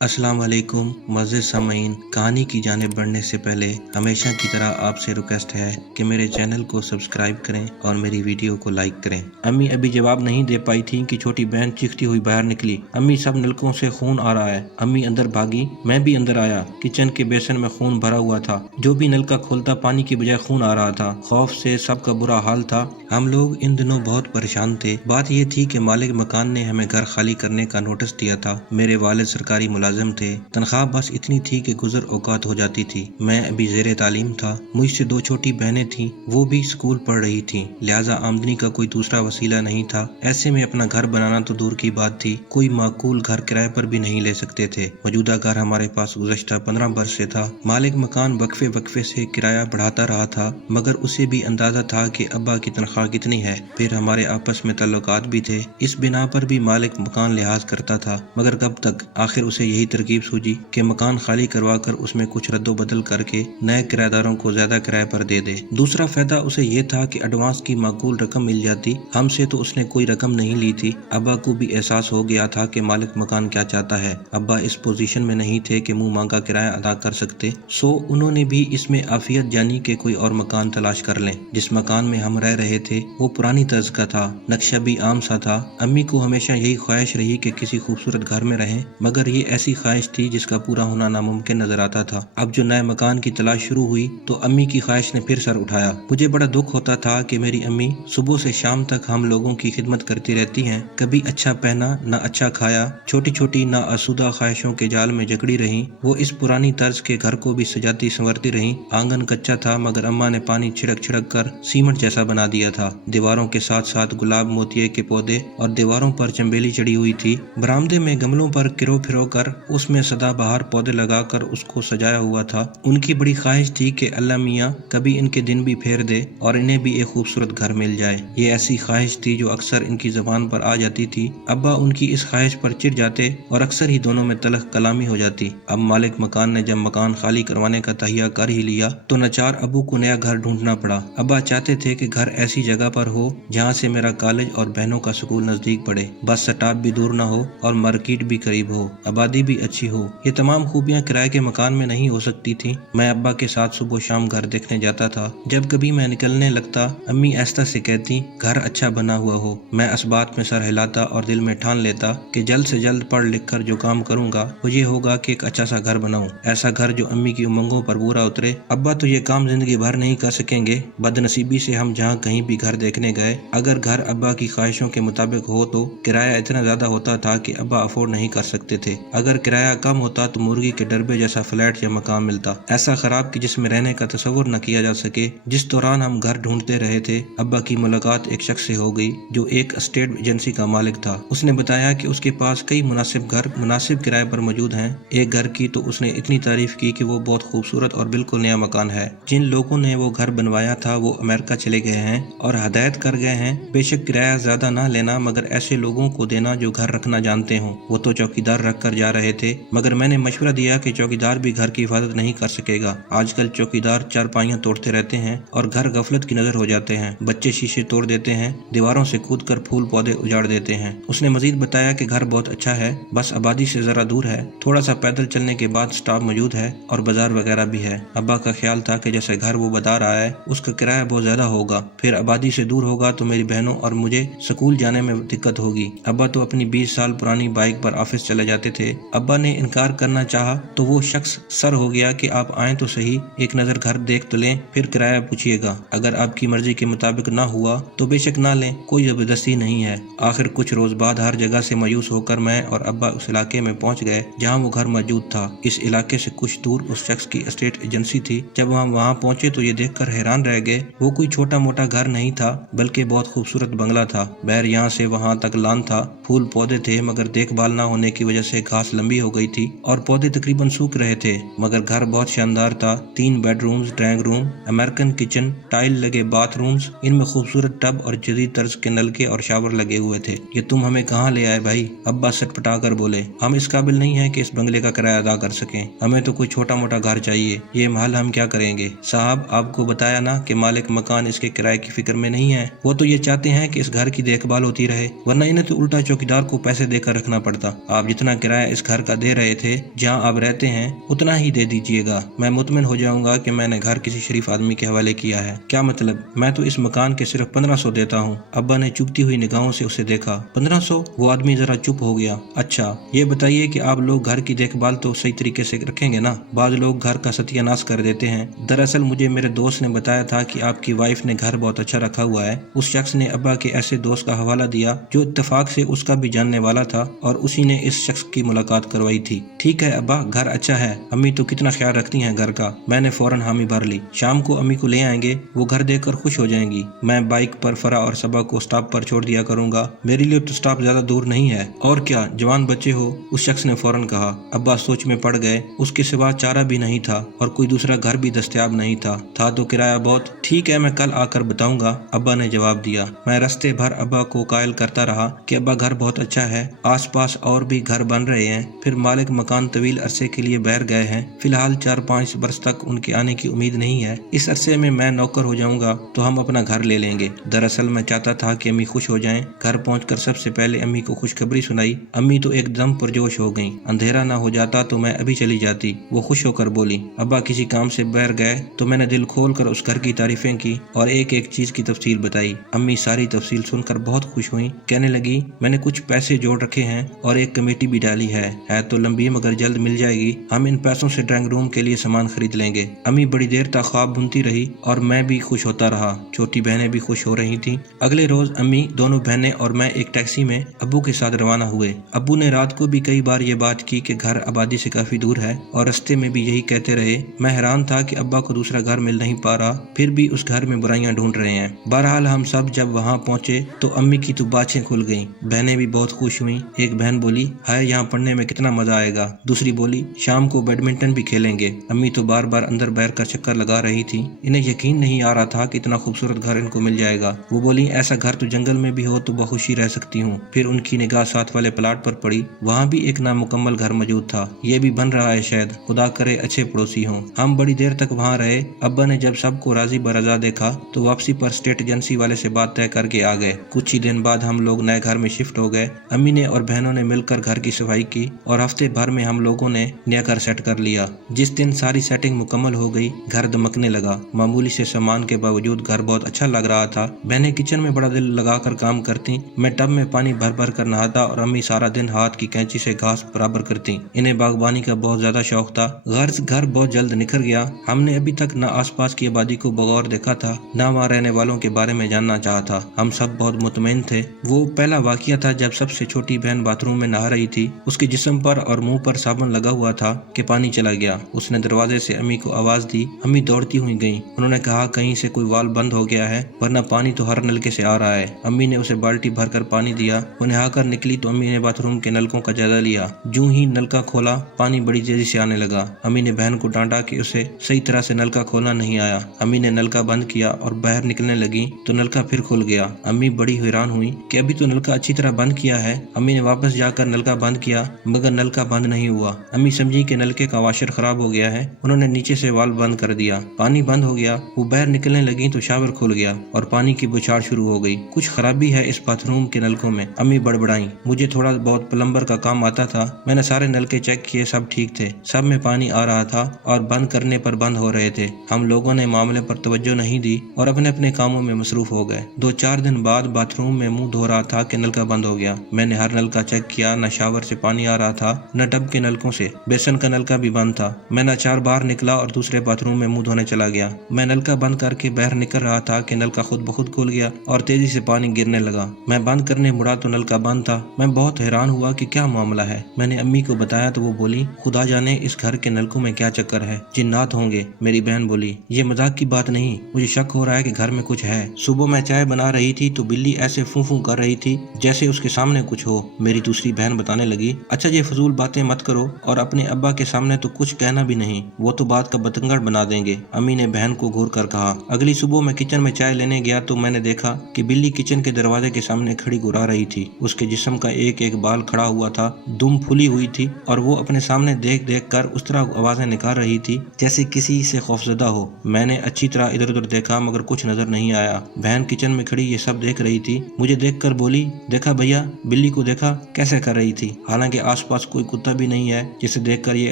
अस्सलाम वालेकुम मुअज़्ज़िज़ सामीन। कहानी की जानिब बढ़ने से पहले हमेशा की तरह आपसे रिक्वेस्ट है कि मेरे चैनल को सब्सक्राइब करें और मेरी वीडियो को लाइक करें। अम्मी अभी जवाब नहीं दे पाई थी कि छोटी बहन चीखती हुई बाहर निकली, अम्मी सब नलकों से खून आ रहा है। अम्मी अंदर भागी, मैं भी अंदर आया। किचन के बेसन में खून भरा हुआ था, जो भी नलका खोलता पानी की बजाय खून आ रहा था। खौफ से सबका बुरा हाल था। हम लोग इन दिनों बहुत परेशान थे। बात ये थी कि मालिक मकान ने हमें घर खाली करने का नोटिस दिया था। मेरे वालिद सरकारी मुलाजिम थे, तनख्वाह बस इतनी थी कि गुजर औकात हो जाती थी। मैं अभी ज़ेरे तालीम था, मुझसे दो छोटी बहनें थीं, वो भी स्कूल पढ़ रही थीं, लिहाजा आमदनी का कोई दूसरा वसीला नहीं था। ऐसे में अपना घर बनाना तो दूर की बात थी, कोई माकूल घर किराए पर भी नहीं ले सकते थे। मौजूदा घर हमारे पास गुज़श्ता 15 बरस से था। मालिक मकान वक्फे वक्फे से किराया बढ़ाता रहा था, मगर उसे भी अंदाजा था कि अब्बा की तनख्वाह कितनी है। फिर हमारे आपस में ताल्लुकात भी थे, इस बिना पर भी मालिक मकान लिहाज करता था। मगर कब तक? आखिर उसे यही तरकीब सूझी कि मकान खाली करवा कर उसमें कुछ रद्दो बदल करके नए किराएदारों को ज्यादा किराए पर दे दे। दूसरा फायदा उसे ये था कि एडवांस की माकूल रकम मिल जाती। हमसे तो उसने कोई रकम नहीं ली थी। अब्बा को भी एहसास हो गया था कि मालिक मकान क्या चाहता है। अब्बा इस पोजीशन में नहीं थे कि मुंह मांगा किराया अदा कर सकते, सो उन्होंने भी इसमें आफियत जानी कि कोई और मकान तलाश कर लें। जिस मकान में हम रह रहे थे वो पुरानी तर्ज का था, नक्शा भी आम सा था। अम्मी को हमेशा यही ख्वाहिश रही कि किसी खूबसूरत घर में रहें, मगर ये ऐसी ख्वाहिश थी जिसका पूरा होना नामुमकिन नजर आता था। अब जो नए मकान की तलाश शुरू हुई तो अम्मी की ख्वाहिश ने फिर सर उठाया। मुझे बड़ा दुख होता था कि मेरी अम्मी सुबह से शाम तक हम लोगों की खिदमत करती रहती हैं, कभी अच्छा पहना न अच्छा खाया, छोटी छोटी ना आसूदा ख्वाहिशों के जाल में जकड़ी रहीं। वो इस पुरानी तर्ज के घर को भी सजाती संवरती रहीं। आंगन कच्चा था, मगर अम्मा ने पानी छिड़क छिड़क कर सीमेंट जैसा बना दिया था। दीवारों के साथ साथ गुलाब मोतिये के पौधे और दीवारों पर चंबेली चढ़ी हुई थी। बरामदे में गमलों पर किरो फिरो कर उसमें सदाबहार पौधे लगाकर उसको सजाया हुआ था। उनकी बड़ी ख्वाहिश थी कि अल्लाह मियाँ कभी इनके दिन भी फेर दे और इन्हें भी एक खूबसूरत घर मिल जाए। ये ऐसी ख्वाहिश थी जो अक्सर इनकी जबान पर आ जाती थी। अब्बा उनकी इस ख्वाहिश पर चिढ़ जाते और अक्सर ही दोनों में तलख कलामी हो जाती। अब मालिक मकान ने जब मकान खाली करवाने का तहिया कर ही लिया तो नचार अबू को नया घर ढूंढना पड़ा। अब्बा चाहते थे कि घर ऐसी जगह पर हो जहाँ से मेरा कॉलेज और बहनों का स्कूल नजदीक पड़े, बस स्टॉप भी दूर न हो और मार्केट भी करीब हो, आबादी भी अच्छी हो। ये तमाम खूबियां किराए के मकान में नहीं हो सकती थी। मैं अब्बा के साथ सुबह शाम घर देखने जाता था। जब कभी मैं निकलने लगता, अम्मी ऐसा से कहती, घर अच्छा बना हुआ हो। मैं इस बात में सर हिलाता और दिल में ठान लेता कि जल्द से जल्द पढ़ लिख कर जो काम करूंगा वो ये होगा कि एक अच्छा सा घर बनाऊं, ऐसा घर जो अम्मी की उमंगों पर पूरा उतरे। अब्बा तो ये काम जिंदगी भर नहीं कर सकेंगे। बदनसीबी से हम जहाँ कहीं भी घर देखने गए, अगर घर अब्बा की ख्वाहिशों के मुताबिक हो तो किराया इतना ज्यादा होता था कि अब्बा अफोर्ड नहीं कर सकते थे। अगर किराया कम होता तो मुर्गी के डरबे जैसा फ्लैट या मकान मिलता, ऐसा खराब कि जिसमें रहने का तस्वुर न किया जा सके। जिस दौरान हम घर ढूंढते रहे थे, अब्बा की मुलाकात एक शख्स से हो गई जो एक स्टेट एजेंसी का मालिक था। उसने बताया कि उसके पास कई मुनासिब घर मुनासिब किराए पर मौजूद हैं। एक घर की तो उसने इतनी तारीफ की कि वो बहुत खूबसूरत और बिल्कुल नया मकान है। जिन लोगों ने वो घर बनवाया था वो अमेरिका चले गए हैं और हदायत कर गए हैं बेशक किराया ज्यादा ना लेना, मगर ऐसे लोगों को देना जो घर रखना जानते हों। वो तो चौकीदार रख कर जा रहे थे, मगर मैंने मशवरा दिया कि चौकीदार भी घर की हिफाजत नहीं कर सकेगा। आजकल चौकीदार चारपाइयां तोड़ते रहते हैं और घर गफलत की नजर हो जाते हैं। बच्चे शीशे तोड़ देते हैं, दीवारों से कूद कर फूल पौधे उजाड़ देते हैं। उसने मजीद बताया कि घर बहुत अच्छा है, बस आबादी से जरा दूर है। थोड़ा सा पैदल चलने के बाद स्टॉप मौजूद है और बाजार वगैरह भी है। अब्बा का ख्याल था कि जैसे घर वो बता रहा है उसका किराया बहुत ज्यादा होगा, फिर आबादी से दूर होगा तो मेरी बहनों और मुझे स्कूल जाने में दिक्कत होगी। अब्बा तो अपनी 20 साल पुरानी बाइक पर ऑफिस चले जाते थे। अब्बा ने इनकार करना चाहा तो वो शख्स सर हो गया कि आप आए तो सही, एक नजर घर देख तो लें, फिर किराया पूछिएगा। अगर आपकी मर्जी के मुताबिक ना हुआ तो बेशक ना लें, कोई जबरदस्ती नहीं है। आखिर कुछ रोज बाद हर जगह से मायूस होकर मैं और अब्बा उस इलाके में पहुंच गए जहां वो घर मौजूद था। इस इलाके से कुछ दूर उस शख्स की एस्टेट एजेंसी थी। जब हम वहां पहुंचे तो ये देखकर हैरान रह गए, वो कोई छोटा मोटा घर नहीं था बल्कि बहुत खूबसूरत बंगला था। बैर यहाँ से वहां तक लान था, फूल पौधे थे, मगर देखभाल न होने की वजह से घास लंबी हो गई थी और पौधे तकरीबन सूख रहे थे। मगर घर बहुत शानदार था। 3 bedrooms, drawing room, American kitchen, tile लगे बाथरूम्स, इनमें खूबसूरत टब और जदीद तर्ज के नलके और शावर लगे हुए थे। ये तुम हमें कहाँ ले आए भाई? अब्बा सटपटा कर बोले, हम इस काबिल नहीं है कि इस बंगले का किराया अदा कर सकें, हमें तो कोई छोटा मोटा घर चाहिए। ये महल हम क्या करेंगे? साहब आपको बताया ना कि मालिक मकान इसके किराए की फिक्र में नहीं है। वो तो ये चाहते हैं कि इस घर की देखभाल होती रहे, वरना इन्हें तो उल्टा चौकीदार को पैसे देकर रखना पड़ता। आप जितना किराया इस घर का दे रहे थे जहाँ आप रहते हैं उतना ही दे दीजिएगा। मैं मुतमिन हो जाऊंगा कि मैंने घर किसी शरीफ आदमी के हवाले किया है। क्या मतलब? मैं तो इस मकान के सिर्फ 1500 देता हूँ। अब्बा ने चुभती हुई निगाहों से उसे देखा। 1500? वो आदमी जरा चुप हो गया। अच्छा, ये बताइए कि आप लोग घर की देखभाल तो सही तरीके से रखेंगे ना? बाज लोग घर का सत्यानाश कर देते हैं। दरअसल मुझे मेरे दोस्त ने बताया था कि आपकी वाइफ ने घर बहुत अच्छा रखा हुआ है। उस शख्स ने अब्बा के ऐसे दोस्त का हवाला दिया जो इत्तेफाक से उसका भी जानने वाला था और उसी ने इस शख्स की मुलाकात करवाई थी। ठीक है अब्बा, घर अच्छा है। अम्मी तो कितना ख्याल रखती हैं घर का। मैंने फौरन हामी भर ली। शाम को अम्मी को ले आएंगे, वो घर देखकर खुश हो जाएंगी। मैं बाइक पर फरा और सबा को स्टॉप पर छोड़ दिया करूंगा। मेरे लिए तो स्टॉप ज्यादा दूर नहीं है। और क्या, जवान बच्चे हो, उस शख्स ने फौरन कहा। अब्बा सोच में पड़ गए। उसके सिवा चारा भी नहीं था और कोई दूसरा घर भी दस्तयाब नहीं था तो किराया बहुत। ठीक है, मैं कल आकर बताऊंगा, अब्बा ने जवाब दिया। मैं रास्ते भर अब्बा को कायल करता रहा कि अब्बा घर बहुत अच्छा है, आसपास और भी घर बन रहे हैं। फिर मालिक मकान तवील अरसे के लिए बाहर गए हैं। फिलहाल 4-5 बरस तक उनके आने की उम्मीद नहीं है। इस अरसे में मैं नौकर हो जाऊंगा तो हम अपना घर ले लेंगे। दरअसल मैं चाहता था कि अम्मी खुश हो जाएं। घर पहुंचकर सबसे पहले अम्मी को खुशखबरी सुनाई। अम्मी तो एकदम पुरजोश हो गईं। अंधेरा ना हो जाता तो मैं अभी चली जाती, वो खुश होकर बोली। अब्बा किसी काम से बाहर गए तो मैंने दिल खोल कर उस घर की तारीफें की और एक एक चीज की तफसील बताई। अम्मी सारी तफसील सुनकर बहुत खुश हुई। कहने लगी, मैंने कुछ पैसे जोड़ रखे हैं और एक कमेटी भी डाली है तो लंबी मगर जल्द मिल जाएगी। हम इन पैसों से ड्राइंग रूम के लिए सामान खरीद लेंगे। अम्मी बड़ी देर तक ख्वाब बुनती रही और मैं भी खुश होता रहा। छोटी बहनें भी खुश हो रही थीं। अगले रोज अम्मी, दोनों बहनें और मैं एक टैक्सी में अब्बू के साथ रवाना हुए। अब्बू ने रात को भी कई बार ये बात की कि घर आबादी से काफी दूर है और रास्ते में भी यही कहते रहे। मैं हैरान था कि अब्बा को दूसरा घर मिल नहीं पा रहा, फिर भी उस घर में बुराइयां ढूंढ रहे हैं। बहरहाल हम सब जब वहाँ पहुँचे तो अम्मी की तो बाछें खुल गईं। बहनें भी बहुत खुश हुईं। एक बहन बोली, हाय यहाँ पढ़ने में कितना मजा आएगा। दूसरी बोली, शाम को बैडमिंटन भी खेलेंगे। अम्मी तो बार बार अंदर बैठ कर चक्कर लगा रही थी। इन्हें यकीन नहीं आ रहा था कि इतना खूबसूरत घर इनको मिल जाएगा। वो बोली, ऐसा घर तो जंगल में भी हो तो बखुशी रह सकती हूँ। फिर उनकी निगाह साथ वाले प्लाट पर पड़ी। वहाँ भी एक नामुकम्मल घर मौजूद था। ये भी बन रहा है, शायद खुदा करे अच्छे पड़ोसी हों। हम बड़ी देर तक वहाँ रहे। अब्बा ने जब सबको राजी बरजा देखा तो वापसी पर स्टेट एजेंसी वाले से बात तय करके आ गए। कुछ ही दिन बाद हम लोग नए घर में शिफ्ट हो गए। अम्मी ने और बहनों ने मिलकर घर की सफाई की और हफ्ते भर में हम लोगों ने नया घर सेट कर लिया। जिस दिन सारी सेटिंग मुकम्मल हो गई, घर दमकने लगा। मामूली से सामान के बावजूद घर बहुत अच्छा लग रहा था। बहनें किचन में बड़ा दिल लगाकर काम करती। मैं टब में पानी भर भर कर नहाता और अम्मी सारा दिन हाथ की कैंची से घास बराबर करती। इन्हें बागबानी का बहुत ज्यादा शौक था। घर बहुत जल्द निखर गया। हमने अभी तक न आसपास की आबादी को बगौर देखा था, न वहाँ रहने वालों के बारे में जानना चाहा था। हम सब बहुत मुतमईन थे। वो पहला वाकया था जब सबसे छोटी बहन बाथरूम में नहा रही थी। उसके जिस्म पर और मुंह पर साबुन लगा हुआ था कि पानी चला गया। उसने दरवाजे से अम्मी को आवाज दी। अम्मी दौड़ती हुई गईं। उन्होंने कहा, कहीं से कोई वाल्व बंद हो गया है, वरना पानी तो हर नलके से आ रहा है। अम्मी ने उसे बाल्टी भरकर पानी दिया। वो नहाकर निकली तो अम्मी ने बाथरूम के नलकों का जायजा लिया। जूं ही नलका खोला, पानी बड़ी तेजी से आने लगा। अम्मी ने बहन को डांटा कि उसे सही तरह से नलका खोलना नहीं आया। अम्मी ने नलका बंद किया और बाहर निकलने लगी तो नलका फिर खुल गया। अम्मी बड़ी हैरान हुई कि अभी तो नलका अच्छी तरह बंद किया है। अम्मी ने वापस जाकर नलका बंद किया, मगर नलका बंद नहीं हुआ। अम्मी समझी कि नलके का वाशर खराब हो गया है। उन्होंने नीचे से वाल्व बंद कर दिया। पानी बंद हो गया। वो बाहर निकलने लगी तो शावर खुल गया और पानी की बौछार शुरू हो गई। कुछ खराबी है इस बाथरूम के नलकों में, अम्मी बड़बड़ाई। मुझे थोड़ा बहुत प्लम्बर का काम आता था। मैंने सारे नलके चेक किए, सब ठीक थे। सब में पानी आ रहा था और बंद करने पर बंद हो रहे थे। हम लोगों ने मामले पर तवज्जो नहीं दी और अपने अपने कामों में मसरूफ हो गए। 2-4 दिन बाद बाथरूम में मुंह धो रहा था कि नलका बंद हो गया। मैंने हर नलका चेक किया, न शावर से पानी आ रहा था न टब के नलकों से। बेसन का नलका भी बंद था। मैं नाचार बाहर निकला और दूसरे बाथरूम में मुंह धोने चला गया। मैं नलका बंद करके बाहर निकल रहा था कि नलका खुद ब खुद खुल गया और तेजी से पानी गिरने लगा। मैं बंद करने मुड़ा तो नलका बंद था। मैं बहुत हैरान हुआ कि क्या मामला है। मैंने अम्मी को बताया तो वो बोली, खुदा जाने इस घर के नलकों में क्या चक्कर है, जिन्नात होंगे। मेरी बहन बोली, ये मजाक की बात नहीं, मुझे शक हो रहा है कि घर में कुछ है। सुबह मैं चाय बना रही थी तो बिल्ली ऐसे फूं फूं कर रही थी जैसे उसके सामने कुछ हो। मेरी दूसरी बहन बताने लगी, अच्छा ये फजूल बातें मत करो और अपने अब्बा के सामने तो कुछ कहना भी नहीं, वो तो बात का बतंगड़ बना देंगे। अम्मी ने बहन को घूर कर कहा। अगली सुबह मैं किचन में चाय लेने गया तो मैंने देखा कि बिल्ली किचन के दरवाजे के सामने खड़ी घुरा रही थी। उसके जिस्म का एक एक बाल खड़ा हुआ था, दुम फुली हुई थी और वो अपने सामने देख देख कर उस तरह आवाजें निकाल रही थी जैसे किसी से खौफजदा हो। मैंने अच्छी तरह इधर उधर देखा मगर कुछ नजर नहीं आया। बहन किचन में खड़ी ये सब देख रही थी। मुझे देखकर बोली, देखा भैया, बिल्ली को देखा कैसे कर रही थी। हालांकि आस पास कोई कुत्ता भी नहीं है जिसे देखकर ये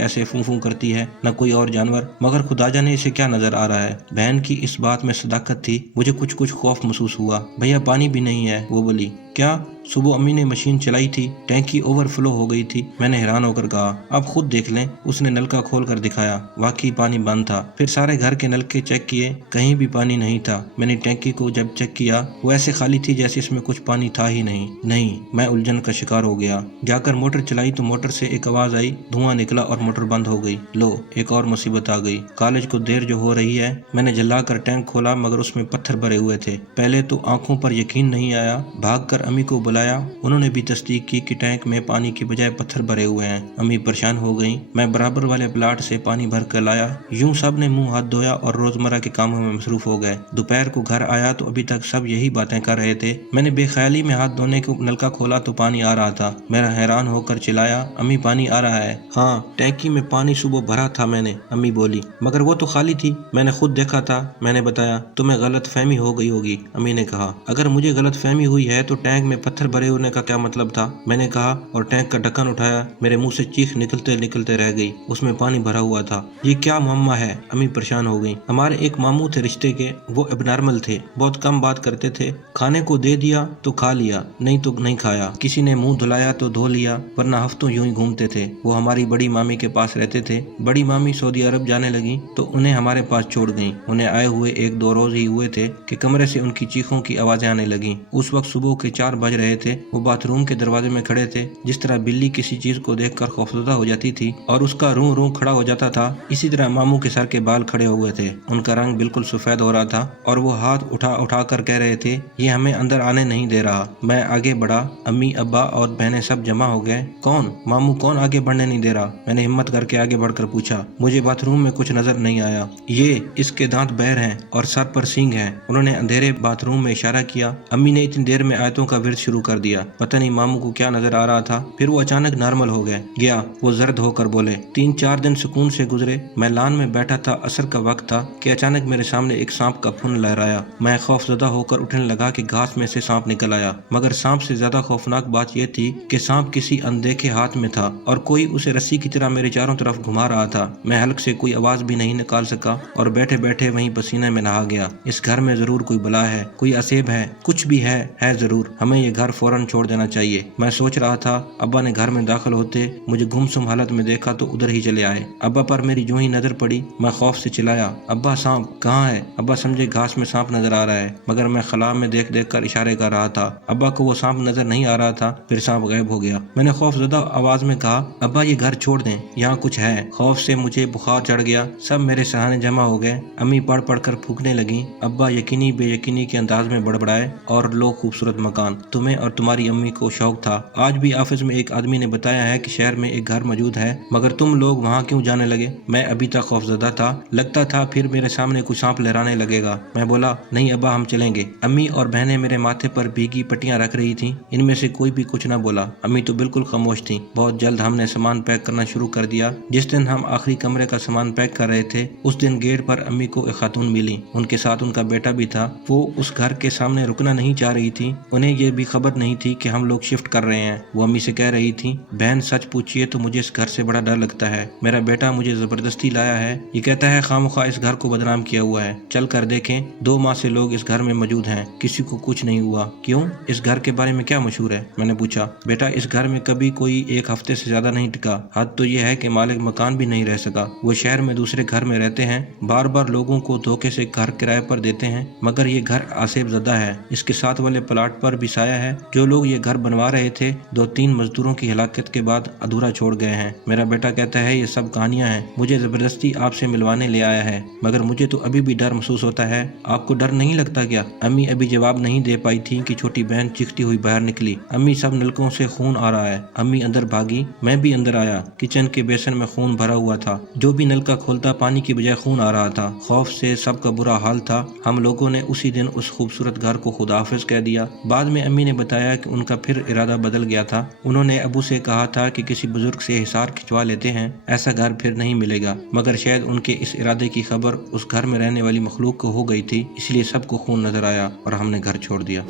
ऐसे फूं फूं करती है, न कोई और जानवर, मगर खुदा जाने इसे क्या नजर आ रहा है। बहन की इस बात में सदाकत थी। मुझे कुछ कुछ खौफ महसूस हुआ। भैया पानी भी नहीं है, वो बोली। क्या? सुबह अम्मी ने मशीन चलाई थी, टैंकी ओवरफ्लो हो गई थी। मैंने हैरान होकर कहा, आप खुद देख लें। उसने नलका खोल कर दिखाया, वाकई पानी बंद था। फिर सारे घर के नलके चेक किए, कहीं भी पानी नहीं था। मैंने टैंकी को जब चेक किया, वो ऐसे खाली थी जैसे इसमें कुछ पानी था ही नहीं। मैं उलझन का शिकार हो गया। जाकर मोटर चलाई तो मोटर से एक आवाज आई, धुआं निकला और मोटर बंद हो गई। लो, एक और मुसीबत आ गई। कॉलेज को देर जो हो रही है। मैंने जलाकर टैंक खोला, मगर उसमें पत्थर भरे हुए थे। पहले तो आंखों पर यकीन नहीं आया। भागकर अम्मी को बुलाया, उन्होंने भी तस्दीक की कि टैंक में पानी की बजाय पत्थर भरे हुए हैं। अम्मी परेशान हो गईं। मैं बराबर वाले प्लाट से पानी भर कर लाया। यूं सब ने मुंह हाथ धोया और रोजमर्रा के कामों में मसरूफ हो गए। दोपहर को घर आया तो अभी तक सब यही बातें कर रहे थे। मैंने बेख्याली में हाथ धोने को नलका खोला तो पानी आ रहा था। मैं हैरान होकर चिल्लाया, अम्मी पानी आ रहा है। हाँ, टैंकी में पानी सुबह भरा था मैंने, अम्मी बोली, मगर वो तो खाली थी। मैंने खुद देखा था। मैंने बताया, तुम्हें गलत फहमी हो गई होगी। अम्मी ने कहा, अगर मुझे गलत फहमी हुई है तो टैंक में पत्थर भरे होने का क्या मतलब था? मैंने कहा और टैंक का ढक्कन उठाया। मेरे मुंह से चीख निकलते निकलते रह गई। उसमें पानी भरा हुआ था। ये क्या मुअम्मा है? अम्मी परेशान हो गई। हमारे एक मामू थे रिश्ते के, वो एबनॉर्मल थे, बहुत कम बात करते थे। खाने को दे दिया तो खा लिया, नहीं तो नहीं खाया। किसी ने मुंह धुलाया तो धो लिया, वरना हफ्तों यूं ही घूमते थे। वो हमारी बड़ी मामी के पास रहते थे। बड़ी मामी सऊदी अरब जाने लगी तो उन्हें हमारे पास छोड़ गई। उन्हें आए हुए 1-2 रोज ही हुए थे कि कमरे से उनकी चीखों की आवाजें आने लगी। उस वक्त सुबह के 4 बज रहे थे। वो बाथरूम के दरवाजे में खड़े थे। जिस तरह बिल्ली किसी चीज को देखकर खौफजदा हो जाती थी और उसका रूं रूं खड़ा हो जाता था, इसी तरह मामू के सर के बाल खड़े हो गए थे। उनका रंग बिल्कुल सफेद हो रहा था और वो हाथ उठा उठा कर कह रहे थे, ये हमें अंदर आने नहीं दे रहा। मैं आगे बढ़ा। अम्मी, अब्बा और बहनें सब जमा हो गए। कौन? मामू, कौन आगे बढ़ने नहीं दे रहा? मैंने हिम्मत करके आगे बढ़कर पूछा। मुझे बाथरूम में कुछ नजर नहीं आया। ये, इसके दांत बहर हैं और सर पर सींग है। उन्होंने अंधेरे बाथरूम में इशारा किया। अम्मी ने इतनी देर में आयतों का विर्द शुरू कर दिया। पता नहीं मामू को क्या नजर आ रहा था। फिर वो अचानक नॉर्मल हो गया। वो जर्द होकर बोले। 3-4 दिन सुकून से गुजरे। मैं लान में बैठा था, असर का वक्त था कि अचानक मेरे सामने एक सांप का फन लहराया। मैं खौफजदा होकर उठने लगा कि घास में से सांप निकल आया, मगर सांप से ज्यादा खौफनाक बात यह थी कि सांप किसी अनदेखे हाथ में था और कोई उसे रस्सी की तरह मेरे चारों तरफ घुमा रहा था। मैं हल्क से कोई आवाज भी नहीं निकाल सका और बैठे बैठे वहीं पसीने में नहा गया। इस घर में जरूर कोई बला है, कोई असेब है, कुछ भी है जरूर। हमें ये घर फौरन छोड़ देना चाहिए। मैं सोच रहा था। अब्बा ने घर में दाखिल होते मुझे गुमसुम हालत में देखा तो उधर ही चले आए। अब्बा पर मेरी जो ही नजर पड़ी, मैं खौफ से चिल्लाया, अब्बा सांप कहाँ है? अब्बा समझे घास में सांप नजर आ रहा है, मगर मैं खला में देख देख कर इशारे कर रहा था। अब्बा को वो सांप नजर नहीं आ रहा था। फिर सांप गायब हो गया। मैंने खौफजदा आवाज में कहा, अब्बा ये घर छोड़ दें, यहाँ कुछ है। खौफ से मुझे बुखार चढ़ गया। सब मेरे सहारे जमा हो गए। अम्मी पढ़ पढ़ कर फूकने लगी। अब्बा यकीनी बेयकीनी के अंदाज में बड़बड़ाए, और लो खूबसूरत मकान, तुम्हें और तुम्हारी अम्मी को शौक था। आज भी ऑफिस में एक आदमी ने बताया है कि शहर में एक घर मौजूद है, मगर तुम लोग वहाँ क्यों जाने लगे? मैं अभी तक खौफजदा था। लगता था फिर मेरे सामने कुछ सांप लहराने लगेगा। मैं बोला, नहीं अब्बा, हम चलेंगे। अम्मी और बहनें मेरे माथे पर भीगी पट्टियां रख रही थीं। इनमें से कोई भी कुछ न बोला। अम्मी तो बिल्कुल खामोश थी। बहुत जल्द हमने सामान पैक करना शुरू कर दिया। जिस दिन हम आखिरी कमरे का सामान पैक कर रहे थे, उस दिन गेट पर अम्मी को एक खातून मिली। उनके साथ उनका बेटा भी था। वो उस घर के सामने रुकना नहीं चाह रही थी। उन्हें ये भी खबर नहीं थी कि हम लोग शिफ्ट कर रहे हैं। वो अम्मी से कह रही थी, बहन सच पूछिए तो मुझे इस घर से बड़ा डर लगता है। मेरा बेटा मुझे जबरदस्ती लाया है। ये कहता है खामखा इस घर को बदनाम किया हुआ है। चल कर देखें। 2 माह से लोग इस घर में मौजूद हैं, किसी को कुछ नहीं हुआ। क्यों? इस घर के बारे में क्या मशहूर है? मैंने पूछा। बेटा, इस घर में कभी कोई 1 हफ्ते से ज्यादा नहीं टिका। हद तो यह है कि मालिक मकान भी नहीं रह सका। वो शहर में दूसरे घर में रहते हैं, बार बार लोगों को धोखे से घर किराए पर देते हैं, मगर ये घर आसेब ज़दा है। इसके साथ वाले प्लाट पर भी साया है। जो लोग ये घर बनवा रहे थे 2-3 मजदूरों की हिलाकत के बाद अधूरा छोड़ गए हैं। मेरा बेटा कहता है ये सब कहानियां हैं, मुझे जबरदस्ती आपसे मिलवाने ले आया है, मगर मुझे तो अभी भी डर महसूस होता है। आपको डर नहीं लगता क्या? अम्मी अभी जवाब नहीं दे पाई थी कि छोटी बहन चीखती हुई बाहर निकली। अम्मी, सब नलकों से खून आ रहा है। अम्मी अंदर भागी। मैं भी अंदर आया। किचन के बेसन में खून भरा हुआ था। जो भी नलका खोलता पानी की बजाय खून आ रहा था। खौफ से सबका बुरा हाल था। हम लोगों ने उसी दिन उस खूबसूरत घर को खुदाफिज कह दिया। बाद में अम्मी ने बताया कि उनका फिर इरादा बदल गया था। उन्होंने अबू से कहा था कि किसी बुजुर्ग से हिसार खिंचवा लेते हैं, ऐसा घर फिर नहीं मिलेगा, मगर शायद उनके इस इरादे की खबर उस घर में रहने वाली मखलूक को हो गई थी, इसलिए सबको खून नजर आया और हमने घर छोड़ दिया।